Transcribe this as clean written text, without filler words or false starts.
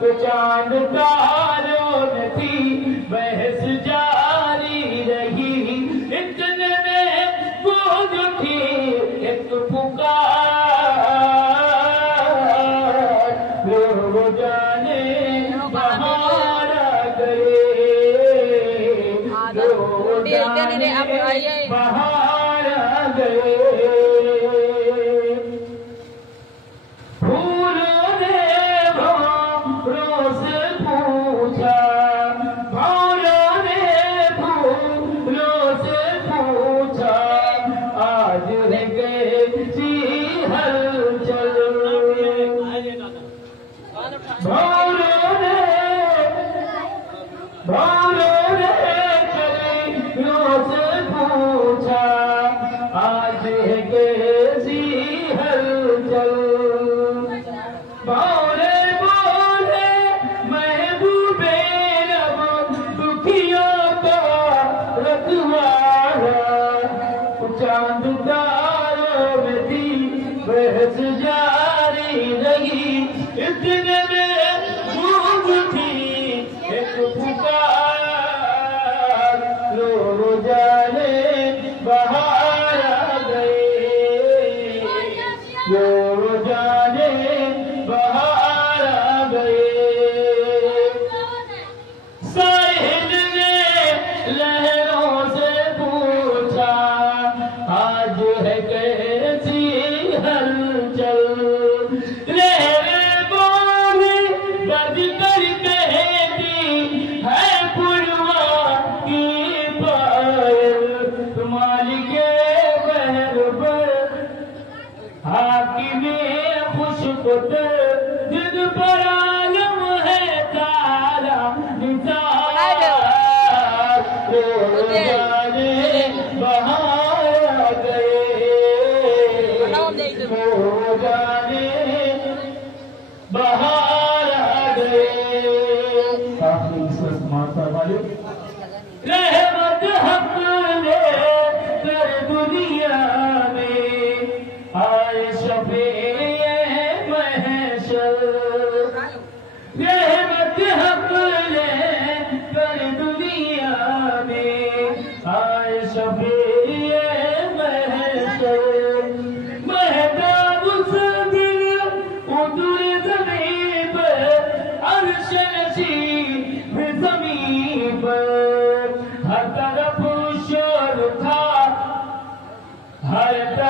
तो चांद तारों में थी बहस जारी रही। इतने में गूंज उठी एक पुकार, लोग जाने बाहर आ गए, लोग जाने बाहर आ गए। फूलों ने भौरों से पूछा, भौरों ने फूलों से पूछा, आज है कैसी हलचल। भौरों ने चिड़ियों से पूछा, आज है कैसी हलचल। भौरे बोले महबूबे रब दुखियों का रखवाला। चांद तारों में थी बहस जारी रही। इतने में गूंज उठी एक पुकार, लोग जाने बाहर आ गए, लोग जाने बाहर आ गए। साहिल ने लहरों से पूछा, आज है कैसी हलचल। लहरें बोली बज कर कहती है पुरवा की पायल। तुम्हारी के बहर पर हाकिमे खुशबुतर, जिद पर आलम है तारा निसार। लोग जाने बाहर आ गए, लोग जाने बाहर आ गए। रहमत हक ने कर दुनिया में आए शफे महशर। रहमत हक ने कर दुनिया में आए शफे महशर। महताब से दिल उतर ज़मीन पर, अर्श नशीब ज़मीन पर। हर तरफ शोर था, हर तरफ